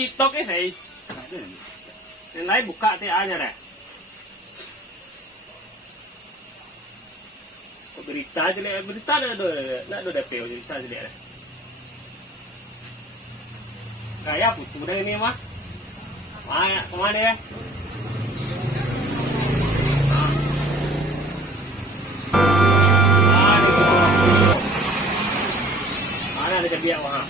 TikTok sih. Yang lain buka TA-nya deh. Berita aja deh, berita ada DP berita aja deh. Kayak putu deh ini mah. Kemana ya? Mana ada biak wah.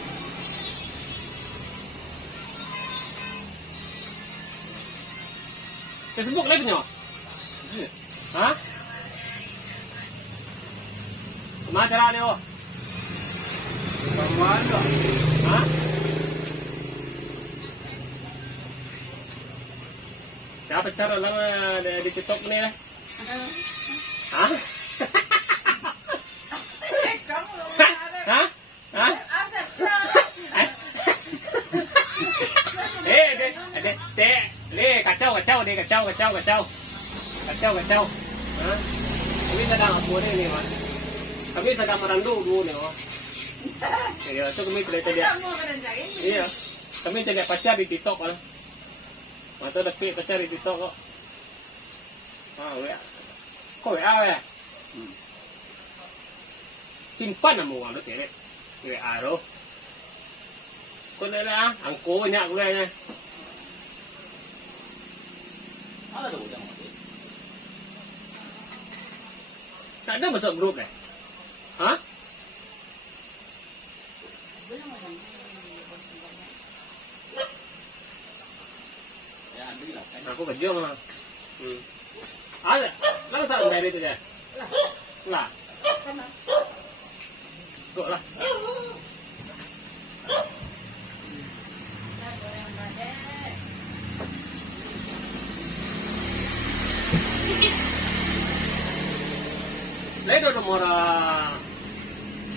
Facebook live-nya? Hah? Kemana cara Leo? Kemana? Hah? Siapa cara lang di TikTok ni? Hah? Hah? Hah? Kacau. Hah? Kami sedang apa ni mas? Kami sedang merandu dulu ni mas. Iya, so kami tidak jadi. Iya, kami jadi pacar di TikTok kan. Masa dapat pacar di TikTok kok. Kok ya? Simpan nama orang tu teh. WA tu. Kau ni lah, angko banyak gulanya. Ada tu jangan. Tak ada masuk grup deh. Hah? Aku kerja mah. Ada. Lalu tak ada itu je. Lah. Tuh lah. Lain ada nomor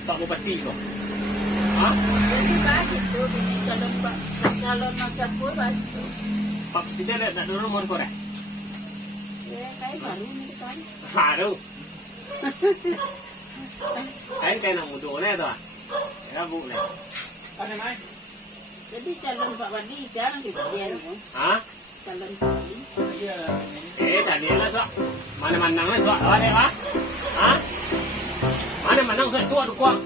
Pak Bupati kok. Hah? Jadi baik itu di calon macam pun Pak Presiden ada nomor kau dah? ya kayak baru ni kan. Baru. Kain nak mudo ni tu. Ya bu ni. Ada mai? Jadi calon Pak Wadi jarang dia. Hah? Calon Pak Wadi. Tadi lah sok. Mana menang lah sok. Awak ni Hah? Mana menang sok tu ada kuang.